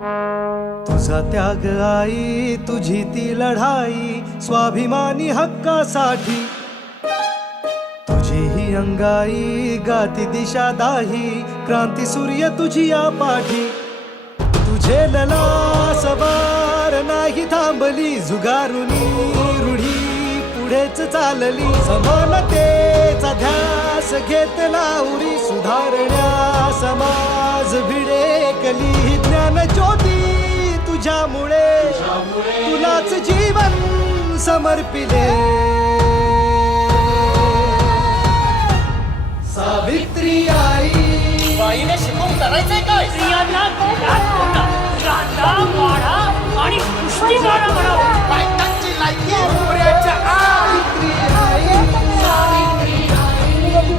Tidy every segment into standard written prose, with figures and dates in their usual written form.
तुझा त्याग आई, तुझी ती लढाई स्वाभिमानी हक्कासाठी, तुझी ही अंगाई गाती दिशा दाही, क्रांती सूर्य तुझी या पाठी. तुझे लला सवार नाही थांबली, झुगारुनी रूढी पुढेच चालली. समानतेचा ध्यास घेतला उरी, सुधारण्या समाज भिडेकली. ज्ञान ज्योती तुझ्यामुळे तुलाच जीवन समर्पिले. सावित्री आई, बाईने शिकवून करायचंय काय? स्त्रियांना कांदा वाडा आणि कुस्ती गाणं म्हणावं. बायकांची लायकी पुऱ्याच्या आत. सावित्री आई,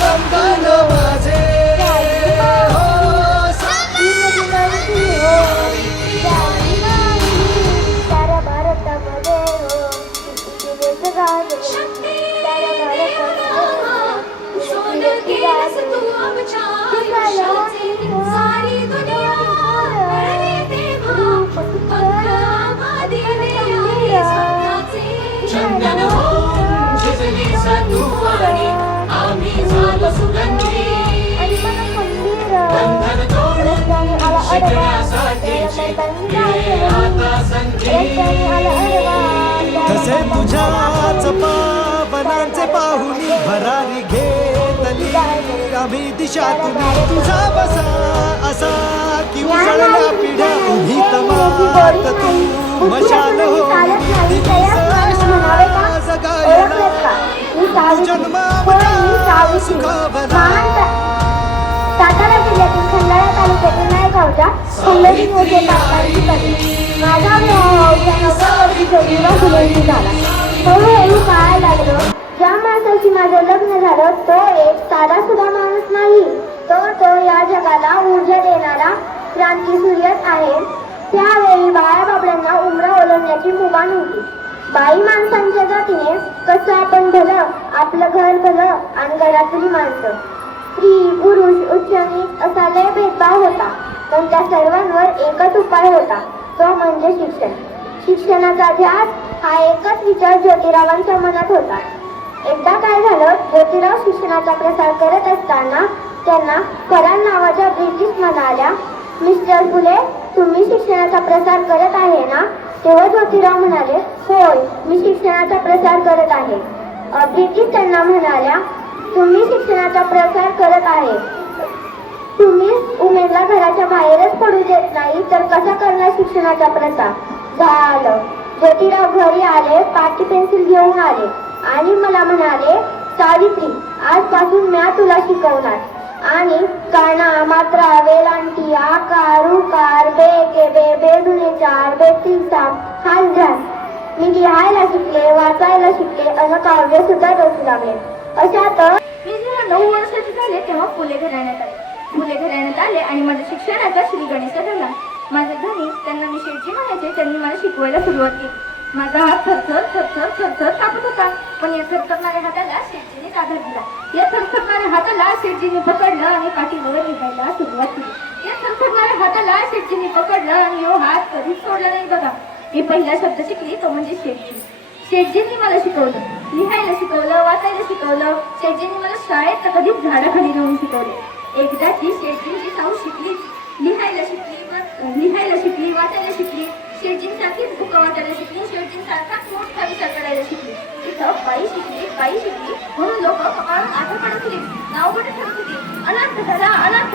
वंदन माझे हो. सारा भारतामध्ये शक्ती सारी दुनिया चंदन हो जिजली सतुवारी, आम्ही झालो सुगंधी. बंधन तोडून शिकण्यासाठीची मिळे आता संधी. तसे तुझ्याच पावनांचे पाहुनी भरारी घेतली आम्ही दिशा. तुम्ही तुझा बसा असा की उसळल्या पिढ्या उभी तमात तू मशाल हो. जन्म सुखावला. सातारा जिल्ह्यातील खंडाळा तालुक्यातील नायगावच्या खंडोजी मोठे तात्काळची पत्नी. माझा विवाह झाला. हळूहळू कळायला लागलो, ज्या माणसाशी माझं लग्न झालं तो एक साधा सुद्धा माणूस नाही, तो या जगाला ऊर्जा देणारा क्रांती सूर्य आहे. त्यावेळी बाळा बाबड्यांना उमरा ओलांडण्याची मुभा नव्हती. बाई माणसांच्या जातीने कसं आपण भलं, आपलं घर भलं आणि घरातली माणसं, स्त्री पुरुष उच्च नीच असा लय भेदभाव होता. पण त्या सर्वांवर एकच उपाय होता, तो म्हणजे शिक्षण. शिक्षणाचा ध्यास हा एकच विचार ज्योतिरावांच्या मनात होता. एकदा काय झालं, ज्योतिराव शिक्षणाचा प्रसार करत असताना त्यांना फरान नावाच्या ब्रिटिश म्हणाल्या, मिस्टर फुले तुम्ही शिक्षणाचा प्रसार करत आहे ना? तेव्हा ज्योतिराव म्हणाले, होय मी शिक्षणाचा प्रसार करत आहे. ब्रिटिश त्यांना म्हणाल्या, तुम्ही शिक्षणाचा प्रसार करत आहे, तुम्ही उमेदला घराच्या बाहेरच पडू देत नाही तर कसा करणार शिक्षणाचा प्रसार? झालं. ज्योतिराव घरी आले, पाटी पेन्सिल घेऊन आले आणि मला म्हणाले, सावित्री आजपासून म्या तुला शिकवणार. आणि काना मात्रा वेलांटी आकार उकार बेके बे बेधुने चार बेतील साप हाल झाल. मी लिहायला शिकले, वाचायला शिकले अन काव्य सुद्धा रचू लागले. अशात मी जेव्हा 9 वर्षाचे झाले तेव्हा फुले घराण्यात आले आणि माझ्या शिक्षणाचा श्रीगणेश झाला. माझ्या घरी त्यांना मी शेठजी म्हणायचे. त्यांनी मला शिकवायला सुरुवात केली. माझा हात थरथर कापत होता, पण या थरथरणाऱ्या हाताला शेठजीने आधार दिला. या थरथरणाऱ्या हाताला शेठजीने पकडलं आणि पाठीवर लिहायला सुरुवात केली. या थरथरणाऱ्या हाताला शेठजीने पकडलं आणि यो हात कधीच सोडला नाही बघा. मी पहिला शब्द शिकली तो म्हणजे शेठजी. शेठजींनी मला शिकवलं, लिहायला शिकवलं, वाचायला शिकवलं. शेठजींनी मला शाळेत कधीच झाडाखाली राहून शिकवले. एकदाची शेठजींची साऊ शिकली, लिहायला शिकली, वाचायला शिकली. शेठजींसारखीच बुकं वाचायला शिकली, शेठजींसारखाच मोठा विचार करायला शिकली. तिथं बाई शिकली म्हणून लोक कपाळून आठवण पडत होती, नाव पडत ठरत होती. अनाथ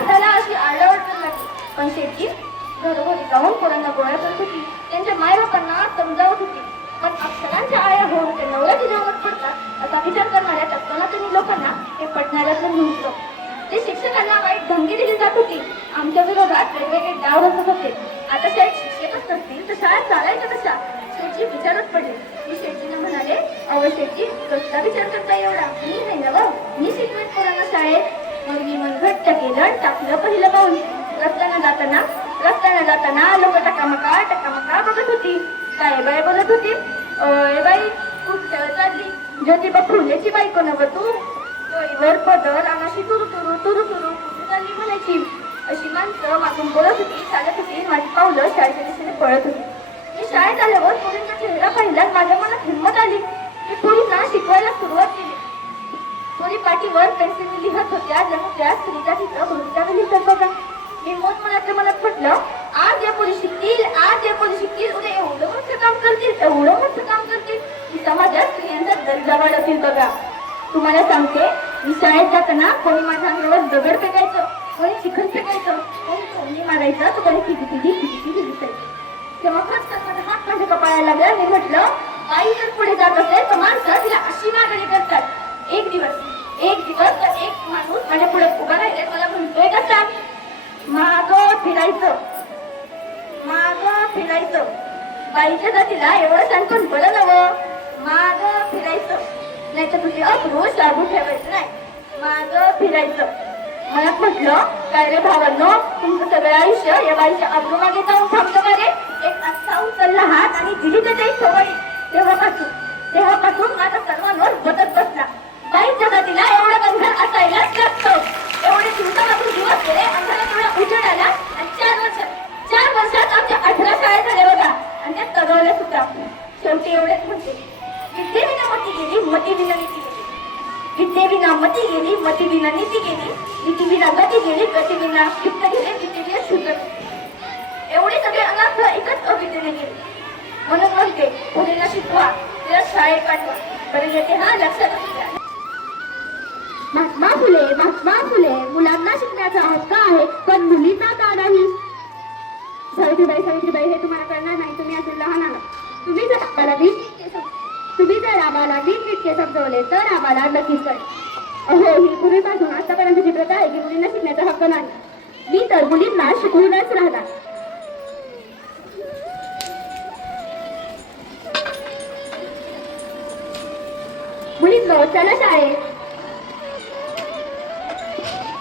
झाला अशी आरडाओरड करायला लागली. पण शेठजी घरोघरी जाऊन पोरांना गोळ्या करत होती, त्यांच्या मायबापांना समजावत होती. पण अक्षरांच्या आया होऊन ते नवऱ्याची जेवणात पडतात असा विचार करणाऱ्या तत्वनातनी लोकांना हे पडणाऱ्यातलं नव्हतं. ते शिक्षकांना वाईट धमकी दिली जात होती. आमच्या विरोधात वेगवेगळे डाव रचत होते. आता शाळेत शिक्षकच नसतील तर शाळेत चालायचं कशा? शेठजी विचारत पडले. मी शेठजींना म्हणाले, अहो शेठजी कसला विचार करता एवढा? मी नाही ना गं, मी शिकवेन पोरांना शाळेत. मग मी मन घट्ट केलं, टाकलं पहिलं पाऊल. रस्त्यानं जाताना लोक टकामका बघत होती. काय बाई बोलत होती, ए बाई खूप खेळ चालली, ज्योतिबा फुलेची बायको नव तू, वर पदर अनाशी तुरु चालली म्हणायची. अशी माणसं मागून बोलत होती. चालत होती, माझी पावलं शाळेच्या दिशेने पळत होती. मी शाळेत आल्यावर मुलींचा चेहरा पाहिल्यास माझ्या मनात हिंमत आली. मी मुलींना शिकवायला सुरुवात केली. मुली पाठीवर पेन्सिलने लिहत होत्या, जणू त्या स्त्रीच्या चित्र भविष्याने लिहितात बघा. मी मनातल्या मनात म्हटलं, आज या मुली शिकतील, आज या मुली शिकतील, उद्या एवढं मोठं काम करतील, एवढं मोठं काम करतील की समाजात स्त्रियांचा दर्जा वाढवतील बघा. तुम्हाला सांगते, मी शाळेत जाताना कोणी माझ्या अंगावर दगड फेकायचं, कोणी चिखल फेकायचं, कोणी मारायचं, तर कोणी किती दिसायचं. तेव्हा खरंच माझा हात माझ्या कपाळाला लागला. मी म्हटलं, आई जर पुढे जात असेल तर माणसं तिला अशी मागणी करतात. एक दिवस तर एक माणूस माझ्या पुढे उभा राहिले, मला म्हणतोय कसा, मागं फिरायचं. बाईच्या जातीला एवढं सांगून बरं नवं, मागं फिरायचं, नाही तर तुझे अब्रू शाबू ठेवायचं नाही, मागं फिरायचं. मला म्हटलं, काय रे भावांनो, तुमचं सगळं आयुष्य या बाईच्या अब्रू मागे जाऊन थांबतं का रे? एक असा उचलला हात आणि दिली त्याच्या सवयी. तेव्हापासून माझा सर्वांवर बदत बसला. बाईच्या जातीला एवढं बंधन असायलाच लागतं. एवढे दिवसापासून दिवस गेले, अंधारात एवढा उजेड आला आणि 4 वर्षात आमच्या 18 शाळा झाल्या बघा, आणि त्या तरवल्या सुद्धा. शेवटी एवढेच म्हणते, विद्ये विना मती गेली, मती विना नीती गेली. विद्ये विना मती गेली, मती विना नीती गेली. नीती विना गती गेली, गती विना युक्त गेले, युक्ती विना शुद्ध. एवढे सगळे अनाथ एकच अविद्येने गेले. म्हणून म्हणते, मुलींना शिकवा, तिला शाळेत पाठवा. बरं येते हा, लक्षात असू द्या. महात्मा फुले, मुलांना शिकण्याचा हक्क आहे, पण मुलींना का नाही? सावित्रीबाई, हे तुम्हाला कळणार नाही, तुम्ही अजून लहान आहात. तुम्ही जर आम्हाला नीटनेटके समजवले तर आम्हाला नक्कीच कळेल. अहो, ही पूर्वीपासून आतापर्यंतची प्रथा आहे की मुलींना शिकण्याचा हक्क नाही. मी तर मुलींना शिकवूनच राहणार. मुलींनो, चला शाळेत.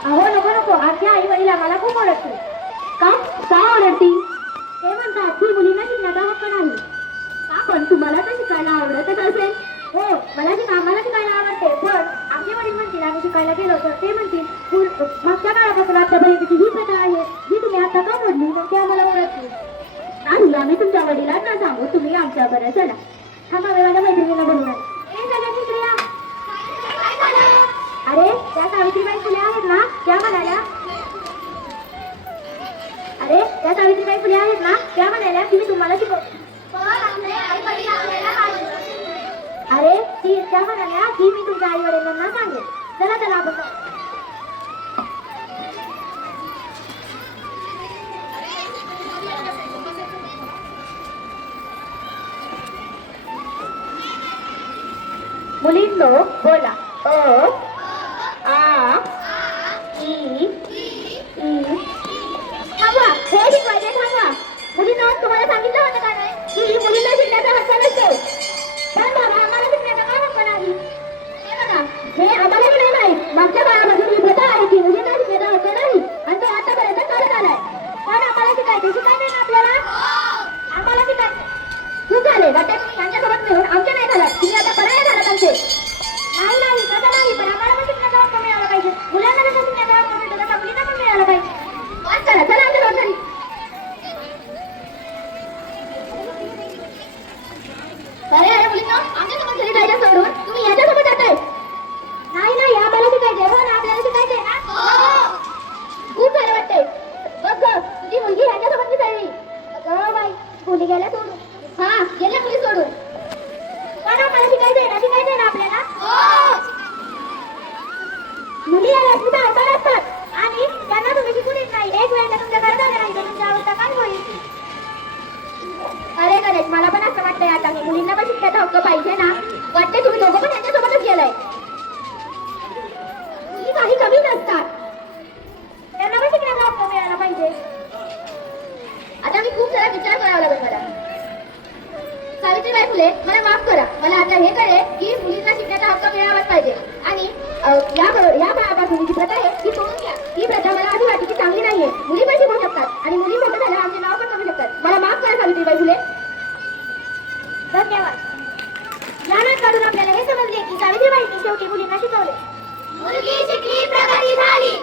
अहो नको, आजच्या आई वडील आम्हाला खूप ओरडते. का ओरडती? ते म्हणतात की मुलींना शिकण्याचा हक्क नाही. का पण तुम्हाला तर शिकायला आवडतच असेल. हो, आम्हाला शिकायला आवडते, पण आमचे वडील म्हणतील आम्ही शिकायला गेलो तर ते म्हणतील मागच्या काळापासून आतापर्यंतची ही प्रथा आहे, जी तुम्ही आता का मोडली, मग ते आम्हाला ओरडतील. नाही, आम्ही तुमच्या वडिलांना सांगू, तुम्ही आमच्याबरोबर चला. थांबा, माझ्या मैत्रिणीला बोलून अरे, त्या सावित्रीबाई फुले आहेत ना, त्या म्हणाल्या की मी तुम्हाला शिकवतो. अरे, त्या म्हणाल्या की मी तुमच्या आई वडिलांना सांगेन. चला बघा. मुलींनो, बोला. अ, आ, ई, थांबा, हे शिकवायचे, थांबा. मुलींनो, तुम्हाला सांगितलं होतं का नाही की मुलींना शिकण्याचा हक्क नसतो? पण बाबा, आम्हाला शिकण्याचा काय हक्क नाही? हे बघा, हे आम्हाला नाही माहित. मागच्या काळापासून ही प्रथा आहे की मुलींना शिकण्याचा हक्क नाही, आणि तो आतापर्यंत चालत आलाय. पण आम्हाला शिकायचे ना आपल्याला. आम्हाला शिकायचे. खूप झाले वाटतं, तुम्ही यांच्यासोबत मिळून आमच्या नाही झालात. तुम्ही आता पराया झालात आमचे. नाही, तसं नाही, पण आम्हाला पण शिकण्याचा हक्क मिळाला पाहिजे. मुलांना जसं शिकण्याचा हक्क मिळतो तसा मुलींना पण मिळाला पाहिजे. चला आमच्या घरी. अरे मुलींना, आमच्यासोबत घरी जायचं सोडून तुम्ही याच्यासोबत जाताय. नाही, आम्हाला शिकायचे. हो ना, आपल्याला शिकायचंय ना. खूप बरं वाटतंय. बघ, तुझी मुलगी ह्याच्यासोबत मिसळली. अगं बाई, मुली गेल्या सोडून. हा, गेल्या मुली सोडून. पण आम्हाला शिकायचंय ना आपल्याला. मुली आल्या सुद्धा अवतार असतात आणि त्यांना तुम्ही शिकू देत नाही. एक वेळेला तुमच्या घरात आले नाही तर तुमची अवस्था काय होईल? अरे, मला पण असं वाटतंय आता की मुलींना पण शिकण्याचा हक्क पाहिजे ना. वाटतंय तुम्ही दोघं पण यांच्यासोबतच गेलाय. मुली काही कमी नसतात, त्यांना पण शिकण्याचा हक्क मिळाला पाहिजे. आता मी खूप सारा विचार करावा लागेल मला. सावित्रीबाई फुले, मला माफ करा. मला आता हे कळेल की मुलींना शिकण्याचा हक्क मिळालाच पाहिजे, आणि या काळापासून जी प्रथा आहे ती सोडून घ्या. ही प्रथा मला अशी वाटते की चांगली नाहीये. मुली पण शिकू शकतात आणि मुली मोठं झाल्या आमचे नाव पण करू शकतात. मला माफ करा सावित्रीबाई फुले. धन्यवाद. ज्ञानात काढून आपल्याला हे समजले की सावित्रीबाईंनी शेवटी मुलींना शिकवले. मुलगी शिकली, प्रगती झाली.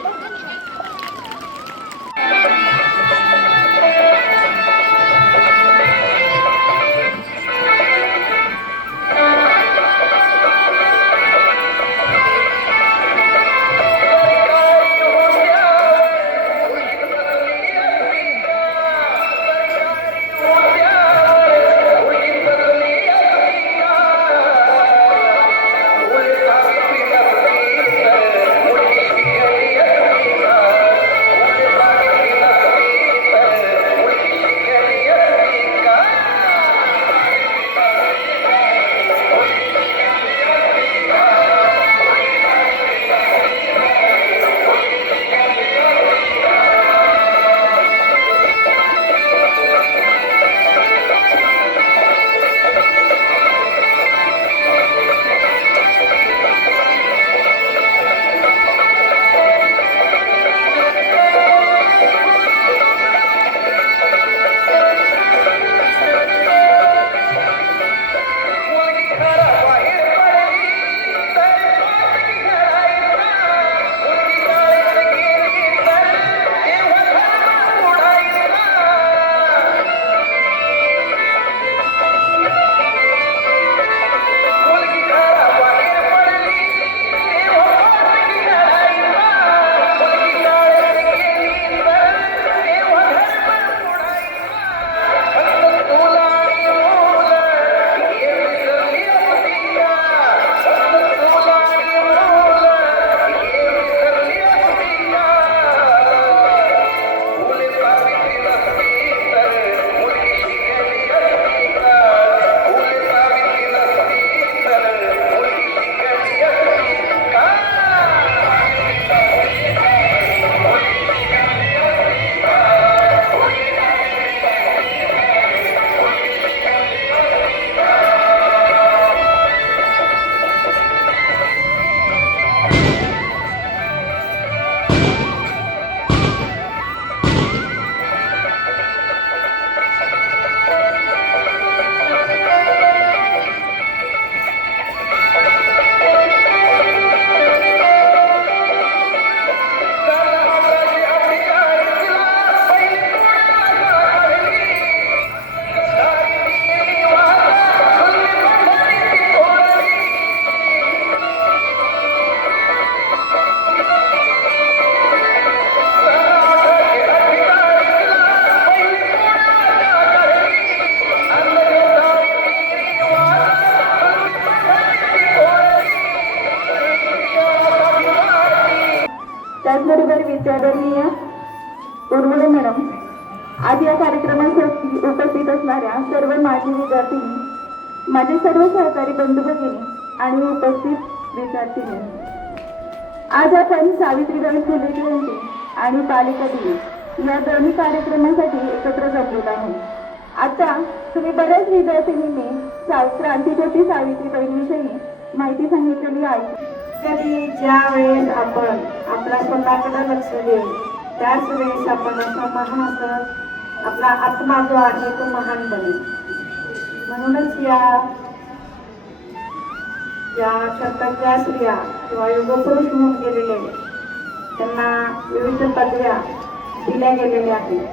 उपस्थित असणाऱ्या सर्व माजी विद्यार्थिनी, माझे सर्व सहकारी बंधू भगिनी आणि उपस्थित विद्यार्थिनी, आज आपण सावित्रीबाई फुले जयंती आणि बालिका दिन या दोन्ही कार्यक्रमासाठी एकत्र जमलेलो आहोत. आता तुम्ही बऱ्याच विद्यार्थिनींनी क्रांतीज्योती सावित्रीबाईंविषयी माहिती सांगितलेली आहे. कधी ज्या वेळेस आपण आपल्या स्वतःकडे लक्ष देऊ त्याच वेळेस आपण आपला महान असत आपला आत्मा जो आहे तो महान बनेल. म्हणूनच या कर्तव्य स्त्रिया किंवा युगपुरुष होऊन गेलेले त्यांना विविध पदव्या दिल्या गेलेल्या आहेत.